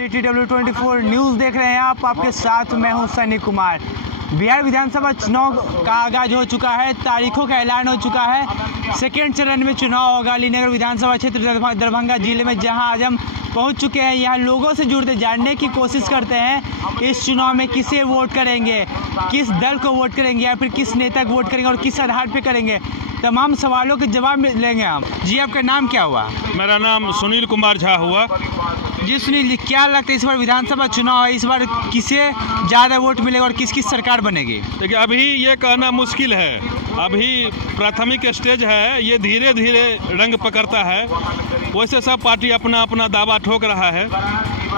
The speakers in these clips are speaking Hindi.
DTW24 न्यूज़ देख रहे हैं आप, आपके साथ मैं हूं सनी कुमार। बिहार विधानसभा चुनाव का आगाज हो चुका है, तारीखों का ऐलान हो चुका है। सेकेंड चरण में चुनाव होगा अलीनगर विधानसभा क्षेत्र दरभंगा जिले में, जहां आज हम पहुंच चुके हैं। यहाँ लोगों से जुड़ते जानने की कोशिश करते हैं इस चुनाव में किसे वोट करेंगे, किस दल को वोट करेंगे या फिर किस नेता को वोट करेंगे और किस आधार पर करेंगे। तमाम सवालों के जवाब लेंगे हम। जी, आपका नाम क्या हुआ? मेरा नाम सुनील कुमार झा हुआ। जी सुनील जी, क्या लगता है इस बार विधानसभा चुनाव है, इस बार किसे ज़्यादा वोट मिलेगा और किसकी सरकार बनेगी? देखिए, अभी ये कहना मुश्किल है। अभी प्राथमिक स्टेज है, ये धीरे धीरे रंग पकड़ता है। वैसे सब पार्टी अपना अपना दावा ठोक रहा है।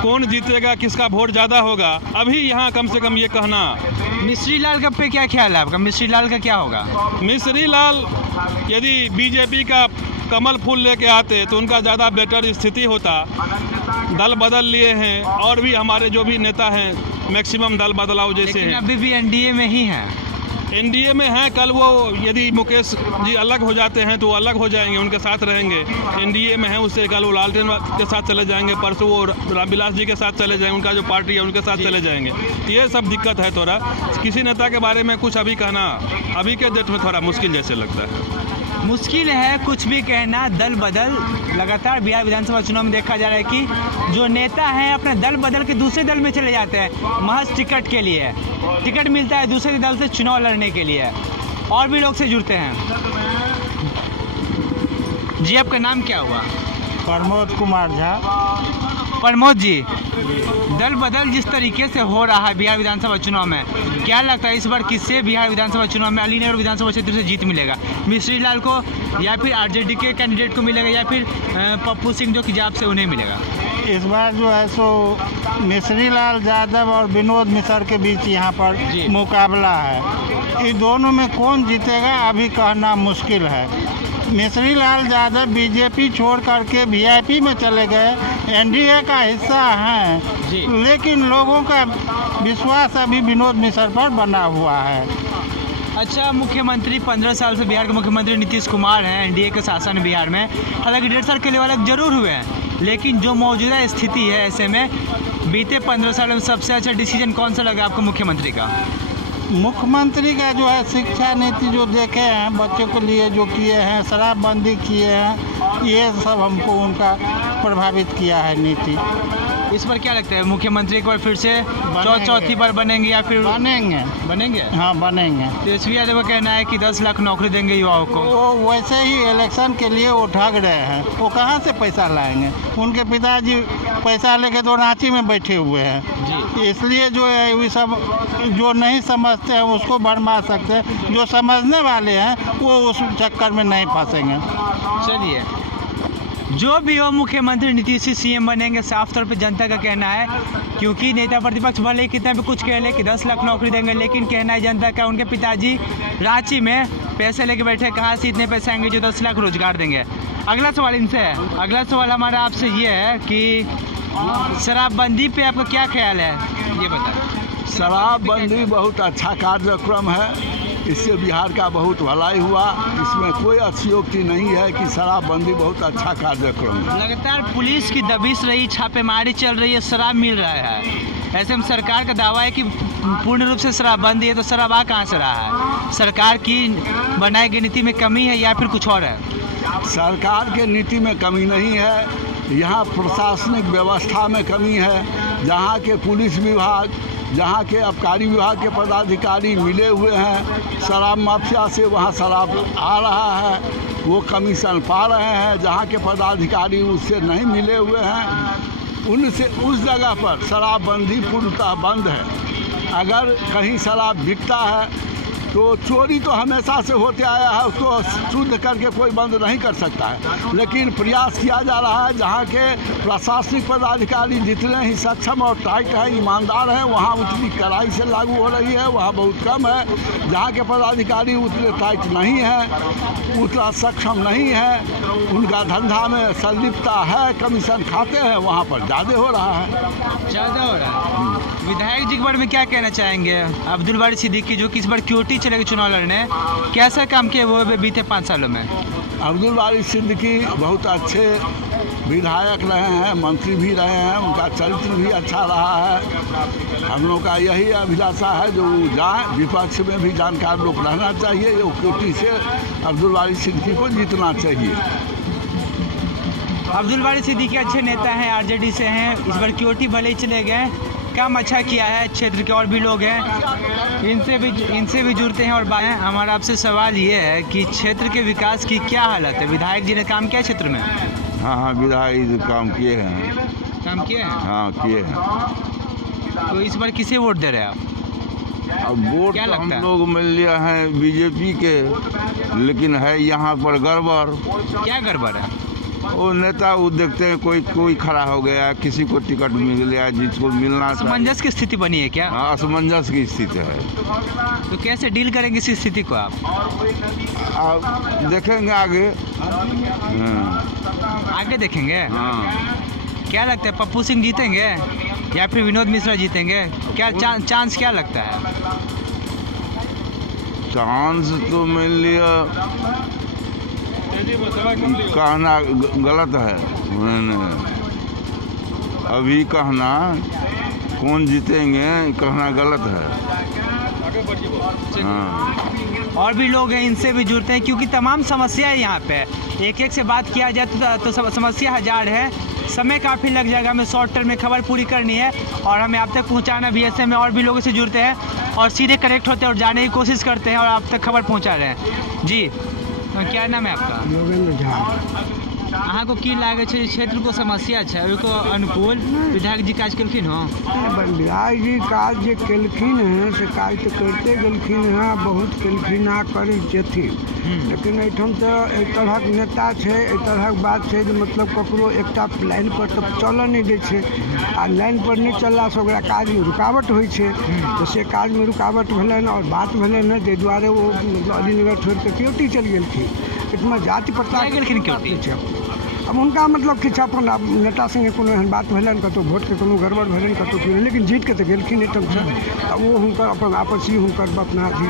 कौन जीतेगा, किसका वोट ज़्यादा होगा, अभी यहाँ कम से कम ये कहना। मिश्री लाल का पे क्या ख्याल है आपका? मिश्री लाल का क्या होगा? मिश्री लाल यदि बीजेपी का कमल फूल लेके आते तो उनका ज़्यादा बेटर स्थिति होता। दल बदल लिए हैं और भी हमारे जो भी नेता हैं मैक्सिमम दल बदलाव जैसे हैं। अभी भी एनडीए में ही हैं। एनडीए में हैं। कल वो यदि मुकेश जी अलग हो जाते हैं तो वो अलग हो जाएंगे, उनके साथ रहेंगे। एनडीए में हैं, उससे कल वो लालटेन के साथ चले जाएंगे, परसों वो रामविलास जी के साथ चले जाएंगे, उनका जो पार्टी है उनके साथ चले जाएंगे। ये सब दिक्कत है थोड़ा। किसी नेता के बारे में कुछ अभी कहना अभी के डेट में थोड़ा मुश्किल जैसे लगता है। मुश्किल है कुछ भी कहना। दल बदल लगातार बिहार विधानसभा चुनाव में देखा जा रहा है कि जो नेता हैं अपने दल बदल के दूसरे दल में चले जाते हैं महज टिकट के लिए। टिकट मिलता है दूसरे दल से चुनाव लड़ने के लिए। और भी लोग से जुड़ते हैं। जी, आपका नाम क्या हुआ? प्रमोद कुमार झा। प्रमोद जी, दल बदल जिस तरीके से हो रहा है बिहार विधानसभा चुनाव में, क्या लगता है इस बार किससे बिहार विधानसभा चुनाव में अलीनगर विधानसभा क्षेत्र से जीत मिलेगा? मिश्री लाल को या फिर आरजेडी के कैंडिडेट को मिलेगा या फिर पप्पू सिंह जो कि जाप से उन्हें मिलेगा? इस बार जो है सो मिश्री लाल यादव और विनोद मिश्र के बीच यहाँ पर मुकाबला है। इन दोनों में कौन जीतेगा अभी कहना मुश्किल है। मिश्री लाल यादव बीजेपी छोड़ करके वीआईपी में चले गए, एनडीए का हिस्सा हैं, लेकिन लोगों का विश्वास अभी विनोद मिश्र पर बना हुआ है। अच्छा, मुख्यमंत्री 15 साल से बिहार के मुख्यमंत्री नीतीश कुमार हैं, एनडीए के शासन बिहार में। हालांकि 1.5 साल के लिए अलग जरूर हुए हैं, लेकिन जो मौजूदा स्थिति है ऐसे में बीते 15 साल में सबसे अच्छा डिसीजन कौन सा लगा आपको मुख्यमंत्री का? मुख्यमंत्री का जो है शिक्षा नीति जो देखे हैं, बच्चों के लिए जो किए हैं, शराबबंदी किए हैं, ये सब हमको उनका प्रभावित किया है नीति। इस पर क्या लगता है मुख्यमंत्री एक बार फिर से चौथी बार बनेंगे या फिर बनेंगे? हाँ, बनेंगे। तेजस्वी यादव का कहना है कि 10 लाख नौकरी देंगे युवाओं को। वो वैसे ही इलेक्शन के लिए वो ठग रहे हैं। वो कहाँ से पैसा लाएंगे? उनके पिताजी पैसा लेके तो रांची में बैठे हुए हैं जी। इसलिए जो है ये सब जो नहीं समझते हैं उसको भरमा सकते हैं, जो समझने वाले हैं वो उस चक्कर में नहीं फंसेंगे। चलिए, जो भी हो मुख्यमंत्री नीतीश ही सीएम बनेंगे, साफ तौर पे जनता का कहना है। क्योंकि नेता प्रतिपक्ष भले कितना भी कुछ कह ले कि 10 लाख नौकरी देंगे, लेकिन कहना है जनता का उनके पिताजी रांची में पैसे लेके बैठे, कहाँ से इतने पैसे आएंगे जो 10 लाख रोजगार देंगे। अगला सवाल इनसे है। अगला सवाल हमारा आपसे ये है कि शराबबंदी पे आपका क्या ख्याल है, ये बताएं। शराबबंदी बहुत अच्छा कार्यक्रम है, इससे बिहार का बहुत भलाई हुआ। इसमें कोई अतिशयोक्ति नहीं है कि शराबबंदी बहुत अच्छा कार्यक्रम है। लगातार पुलिस की दबिश रही, छापेमारी चल रही है, शराब मिल रहा है। ऐसे में सरकार का दावा है कि पूर्ण रूप से शराबबंदी है, तो शराब आ कहाँ से रहा है? सरकार की बनाई गई नीति में कमी है या फिर कुछ और है? सरकार के नीति में कमी नहीं है, यहाँ प्रशासनिक व्यवस्था में कमी है। जहाँ के पुलिस विभाग, जहाँ के आबकारी विभाग के पदाधिकारी मिले हुए हैं शराब माफिया से, वहाँ शराब आ रहा है, वो कमीशन पा रहे हैं। जहाँ के पदाधिकारी उससे नहीं मिले हुए हैं, उनसे उस जगह पर शराबबंदी पूर्णतः बंद है। अगर कहीं शराब बिकता है तो चोरी तो हमेशा से होते आया है, उसको शुद्ध करके कोई बंद नहीं कर सकता है। लेकिन प्रयास किया जा रहा है। जहाँ के प्रशासनिक पदाधिकारी जितने ही सक्षम और टाइट हैं, ईमानदार हैं, वहाँ उतनी कड़ाई से लागू हो रही है, वहाँ बहुत कम है। जहाँ के पदाधिकारी उतने टाइट नहीं हैं, उतना सक्षम नहीं है, उनका धंधा में संलिप्तता है, कमीशन खाते हैं, वहाँ पर ज़्यादा हो रहा है। ज़्यादा हो रहा है। विधायक जी के बारे में क्या कहना चाहेंगे? अब्दुल बारी सिद्दीकी जो कि इस बार क्योटी चले गए चुनाव लड़ने, कैसा काम किया वो बीते 5 सालों में? अब्दुल बारी सिद्दीकी बहुत अच्छे विधायक रहे हैं, मंत्री भी रहे हैं, उनका चरित्र भी अच्छा रहा है। हम लोग का यही अभिलाषा है जो जाए, विपक्ष में भी जानकार लोग रहना चाहिए। ये क्योटी से अब्दुल बारी सिद्दीकी को जीतना चाहिए। अब्दुल बारी सिद्दीकी अच्छे नेता हैं, आरजेडी से हैं, इस बार क्योटी भले ही चले गए, काम अच्छा किया है। क्षेत्र के और भी लोग हैं, इनसे भी जुड़ते हैं और बात। हमारा आपसे सवाल ये है कि क्षेत्र के विकास की क्या हालत है? विधायक जी ने काम किया क्षेत्र में? हाँ, विधायक काम किए हैं। काम किए हैं? हाँ, किए हैं। तो इस बार किसे वोट दे रहे हैं आप? अब वोट क्या तो हम लगता है? लोग मिल लिया है बीजेपी के, लेकिन है यहाँ पर गड़बड़। क्या गड़बड़ है? वो नेता वो देखते हैं कोई खड़ा हो गया, किसी को टिकट मिल गया जिसको मिलना चाहिए। असमंजस की स्थिति बनी है क्या? हाँ, असमंजस की स्थिति है। तो कैसे डील करेंगे इस स्थिति को आप? अब देखेंगे आगे। आगे देखेंगे। हाँ, क्या लगता है, पप्पू सिंह जीतेंगे या फिर विनोद मिश्रा जीतेंगे? क्या चांस क्या लगता है? चांस तो मिल लिया, कहना गलत है। अभी कहना कौन जीतेंगे कहना गलत है। हाँ। और भी लोग हैं, इनसे भी जुड़ते हैं क्योंकि तमाम समस्या है यहाँ पे। एक से बात किया जाए तो समस्या हजार है, समय काफ़ी लग जाएगा। हमें शॉर्ट टर्म में खबर पूरी करनी है और हमें आप तक पहुँचाना भी। ऐसे में और भी लोगों से जुड़ते हैं और सीधे कनेक्ट होते हैं और जाने की कोशिश करते हैं और आप तक खबर पहुँचा रहे हैं। जी, क्या नाम है आपका? योगेंद्र झा। अहाँ को की लागे छे क्षेत्र को समस्या छै, ओहिको अनुकूल विधायक जी काज केलखिन हँ? विधायक जी काज जे केलखिन हैं से काज तो करते गेलखिन हैं, बहुत केलखिन आ करै जेथिन। लेकिन एहिठाम तो एक तरहक नेता छै, एक तरहक बात छै जे मतलब ककरो एकटा लाइन पर तो चलऽ नहीं दै छै, आ लाइन पर नहीं चलला से ओकरा काज में रुकावट होइ छै। तो से काज में रुकावट भेलनि और बात भेलनि हैं, ताहि दुआरे वो मतलब अलीनगर छोड़ि कऽ क्योटी चलि गेलखिन। एहिठमा जाति प्रथा गेलखिन क्योटी छै। अब हुनका मतलब किछु अपन नेता संगे कोनो एहन बात भेलनि, कतहु भोटके कोनो गड़बड़ भेलनि कतहु, लेकिन जीत के तऽ गेलखिन एहिठामसँ। आ ओ हुनकर अपन आपसी हुनकर अपना अथी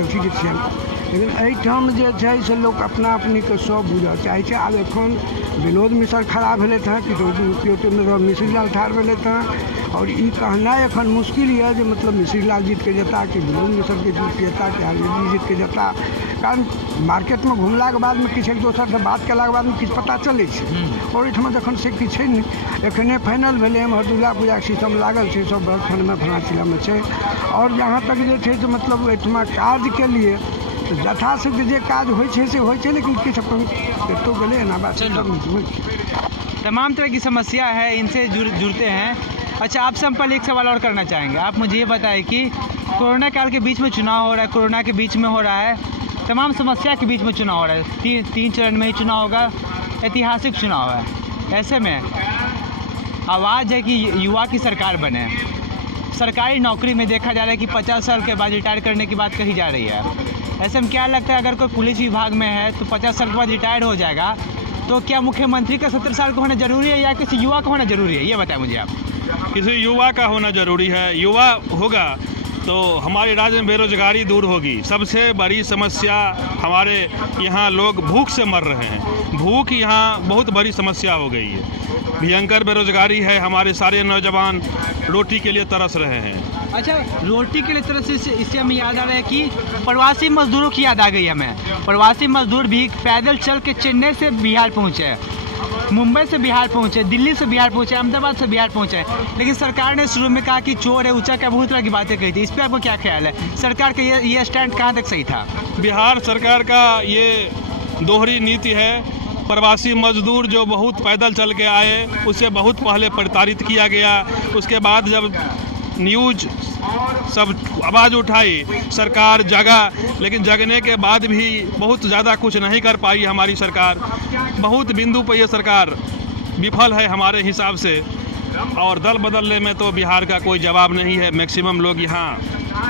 अथी छियनि। लेकिन एहिठाम जे छै से लोक अपना अपनीके सब बुझऽ चाहै छै। आब एखन विनोद मिश्र खड़ा भेलथि हँ, क्योटीमे मिश्री लाल ठाढ़ भेलथि हँ, और ई कहनाइ एखन मुश्किल यऽ जे मतलब मिश्री लाल जीत के जेता कि विनोद मिश्रके जीत के जेता कि आरजेडी जीत के जेता। कारण मार्केटमे घुमलाके बादमे किछु एक दोसरसँ बात कयलाके बादमे किछु पता चलै छै। और एहिठमा जखन से किछु छै नहि, एखने फाइनल भेलै, एमहर दुर्गा पूजाके सिस्टम लागल छै, सब व्रत खण्डमे फला चिलामे छै। और जहाँ तक जे छै से मतलब एहिठमा काजके लिए तो यथाशक्ति जे काज होइ छै से होइ छै, लेकिन किछु अपन कतो गेलै एना बात छै। तमाम तरह की समस्या है, इनसे जुड़ते हैं। अच्छा, आपसे हम पहले एक सवाल और करना चाहेंगे। आप मुझे ये बताएं कि कोरोना काल के बीच में चुनाव हो रहा है, कोरोना के बीच में हो रहा है, तमाम समस्या के बीच में चुनाव हो रहा है, तीन चरण में ही चुनाव होगा, ऐतिहासिक चुनाव है। ऐसे में आवाज़ है कि युवा की सरकार बने। सरकारी नौकरी में देखा जा रहा है कि 50 साल के बाद रिटायर करने की बात कही जा रही है। ऐसे में क्या लगता है, अगर कोई पुलिस विभाग में है तो 50 साल के बाद रिटायर हो जाएगा, तो क्या मुख्यमंत्री का 70 साल का होना जरूरी है या किसी युवा का होना जरूरी है? ये बताएं मुझे आप। किसी युवा का होना जरूरी है। युवा होगा तो हमारे राज्य में बेरोजगारी दूर होगी। सबसे बड़ी समस्या हमारे यहाँ लोग भूख से मर रहे हैं। भूख यहाँ बहुत बड़ी समस्या हो गई है, भयंकर बेरोजगारी है। हमारे सारे नौजवान रोटी के लिए तरस रहे हैं। अच्छा, रोटी के लिए तरस, इससे हमें याद आ रहा है कि प्रवासी मजदूरों की याद आ गई हमें। प्रवासी मजदूर भी पैदल चल के चेन्नई से बिहार पहुँचे, मुंबई से बिहार पहुँचे, दिल्ली से बिहार पहुँचे, अहमदाबाद से बिहार पहुँचे। लेकिन सरकार ने शुरू में कहा कि चोर है, ऊँचा का बहुत तरह की बातें कही थी। इस पर आपको क्या ख्याल है? सरकार का ये स्टैंड कहाँ तक सही था? बिहार सरकार का ये दोहरी नीति है। प्रवासी मजदूर जो बहुत पैदल चल के आए, उससे बहुत पहले प्रताड़ित किया गया। उसके बाद जब न्यूज सब आवाज़ उठाई, सरकार जगा, लेकिन जगने के बाद भी बहुत ज़्यादा कुछ नहीं कर पाई हमारी सरकार। बहुत बिंदु पर यह सरकार विफल है हमारे हिसाब से। और दल बदलने में तो बिहार का कोई जवाब नहीं है। मैक्सिमम लोग यहाँ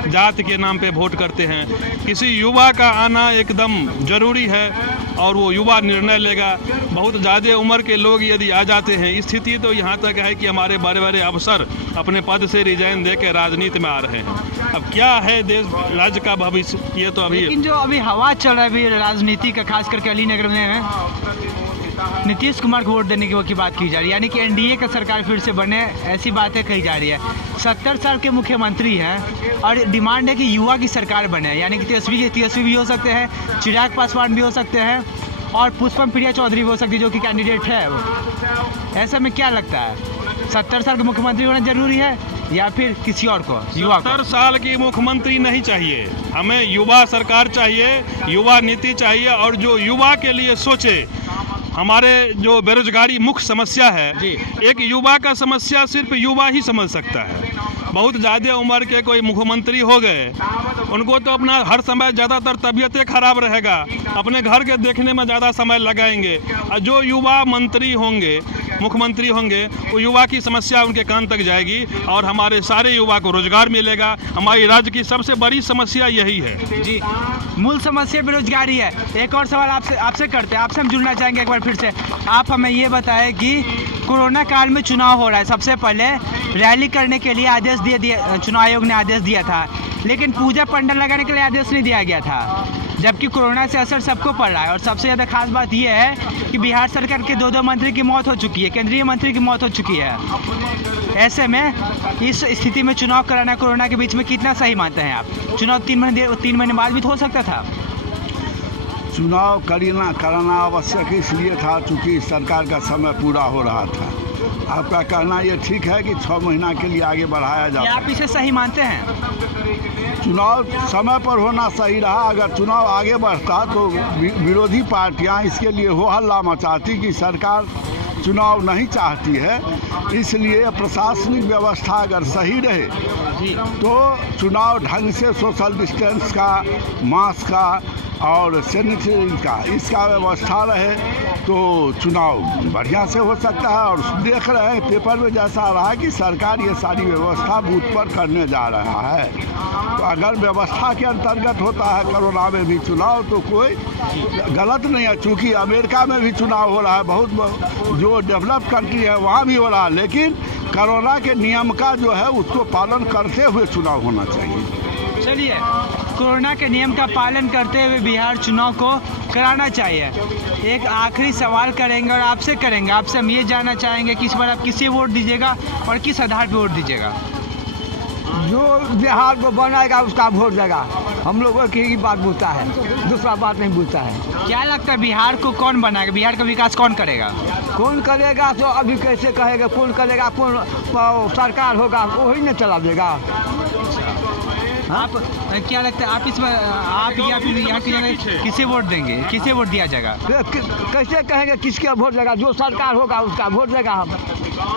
जात के नाम पे वोट करते हैं। किसी युवा का आना एकदम ज़रूरी है और वो युवा निर्णय लेगा। बहुत ज़्यादा उम्र के लोग यदि आ जाते हैं, स्थिति तो यहाँ तक है कि हमारे बड़े बड़े अफसर अपने पद से रिजाइन दे के राजनीति में आ रहे हैं। अब क्या है देश राज्य का भविष्य, ये तो अभी लेकिन जो अभी हवा चल रहा है अभी राजनीति का, खास करके अलीनगर में, नीतीश कुमार को वोट देने की बात की जा रही है, यानी कि एनडीए का सरकार फिर से बने, ऐसी बातें कही जा रही है। 70 साल के मुख्यमंत्री हैं और डिमांड है कि युवा की सरकार बने, यानी कि तेजस्वी भी हो सकते हैं, चिराग पासवान भी हो सकते हैं और पुष्पम प्रिया चौधरी भी हो सकती है जो कि कैंडिडेट है वो। ऐसे में क्या लगता है, 70 साल के मुख्यमंत्री होना जरूरी है या फिर किसी और को, युवा को? 70 साल की मुख्यमंत्री नहीं चाहिए, हमें युवा सरकार चाहिए, युवा नीति चाहिए और जो युवा के लिए सोचे। हमारे जो बेरोजगारी मुख्य समस्या है, एक युवा का समस्या सिर्फ युवा ही समझ सकता है। बहुत ज़्यादा उम्र के कोई मुख्यमंत्री हो गए, उनको तो अपना हर समय ज़्यादातर तबीयतें खराब रहेगा, अपने घर के देखने में ज़्यादा समय लगाएंगे। और जो युवा मंत्री होंगे, मुख्यमंत्री होंगे, वो युवा की समस्या उनके कान तक जाएगी और हमारे सारे युवा को रोजगार मिलेगा। हमारी राज्य की सबसे बड़ी समस्या यही है। जी, मूल समस्या बेरोजगारी है। एक और सवाल आपसे करते हैं, आपसे हम जुड़ना चाहेंगे एक बार फिर से। आप हमें ये बताएं कि कोरोना काल में चुनाव हो रहा है, सबसे पहले रैली करने के लिए आदेश दिया चुनाव आयोग ने आदेश दिया था, लेकिन पूजा पंडाल लगाने के लिए आदेश नहीं दिया गया था, जबकि कोरोना से असर सबको पड़ रहा है। और सबसे ज़्यादा खास बात यह है कि बिहार सरकार के 2 मंत्री की मौत हो चुकी है, केंद्रीय मंत्री की मौत हो चुकी है। ऐसे में इस स्थिति में चुनाव कराना कोरोना के बीच में कितना सही मानते हैं आप? चुनाव 3 महीने बाद भी तो हो सकता था। चुनाव कराना आवश्यक इसलिए था चूँकि सरकार का समय पूरा हो रहा था। आपका कहना ये ठीक है कि 6 महीना के लिए आगे बढ़ाया जाए, आप इसे सही मानते हैं? चुनाव समय पर होना सही रहा। अगर चुनाव आगे बढ़ता तो विरोधी पार्टियां इसके लिए हो हल्ला मचाती कि सरकार चुनाव नहीं चाहती है, इसलिए प्रशासनिक व्यवस्था अगर सही रहे तो चुनाव ढंग से सोशल डिस्टेंस का, मास्क का और सैनिटरी का इसका व्यवस्था रहे तो चुनाव बढ़िया से हो सकता है। और देख रहे हैं पेपर में जैसा रहा कि सरकार ये सारी व्यवस्था बूथ पर करने जा रहा है, तो अगर व्यवस्था के अंतर्गत होता है कोरोना में भी चुनाव तो कोई गलत नहीं है। चूँकि अमेरिका में भी चुनाव हो रहा है, बहुत जो डेवलप कंट्री है वहाँ भी हो रहा है, लेकिन कोरोना के नियम का जो है उसको पालन करते हुए चुनाव होना चाहिए। चलिए, कोरोना के नियम का पालन करते हुए बिहार चुनाव को कराना चाहिए। एक आखिरी सवाल करेंगे और आपसे करेंगे, आपसे हम ये जानना चाहेंगे कि इस बार आप किसे वोट दीजिएगा और किस आधार पर वोट दीजिएगा? जो बिहार को बनाएगा उसका वोट देगा। हम लोगों की बात पूछता है, दूसरा बात नहीं पूछता है। क्या लगता है बिहार को कौन बनाएगा, बिहार का विकास कौन करेगा? कौन करेगा तो अभी कैसे कहेगा, कौन करेगा, कौन सरकार होगा वही न चला देगा। आप क्या लगता है, आप इस बार आप या फिर यहाँ की जगह किसे वोट देंगे, किसे वोट दिया जाएगा? कैसे कहेंगे किसके वोट देगा, जो सरकार होगा उसका वोट देगा हम।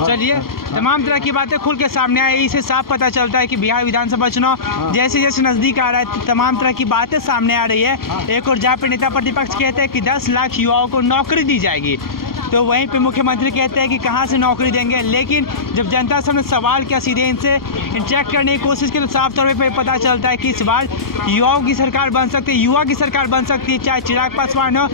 चलिए, तमाम तरह की बातें खुल के सामने आई, इससे साफ पता चलता है कि बिहार विधानसभा चुनाव जैसे जैसे नज़दीक आ रहा है तमाम तरह की बातें सामने आ रही है। एक और जहाँ पे नेता प्रतिपक्ष कहते हैं कि 10 लाख युवाओं को नौकरी दी जाएगी, तो वहीं पे मुख्यमंत्री कहते हैं कि कहाँ से नौकरी देंगे। लेकिन जब जनता सामने सवाल किया, सीधे इनसे इंटरेक्ट करने की कोशिश की, तो साफ तौर पे पता चलता है कि इस बार युवाओं की सरकार बन सकती है, युवा की सरकार बन सकती है, चाहे चिराग पासवान हो,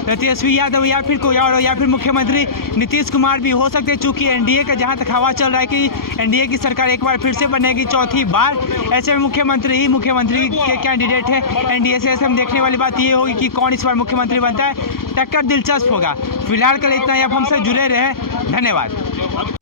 तेजस्वी यादव या फिर कोई और हो, या फिर मुख्यमंत्री नीतीश कुमार भी हो सकते हैं। चूँकि एनडीए का जहाँ तक हवा चल रहा है कि एनडीए की सरकार एक बार फिर से बनेगी, चौथी बार। ऐसे में मुख्यमंत्री के कैंडिडेट है एनडीए से। ऐसे हम देखने वाली बात ये होगी कि कौन इस बार मुख्यमंत्री बनता है, टक्कर दिलचस्प होगा। फिलहाल के लिए इतना ही, आप हमसे जुड़े रहे, धन्यवाद।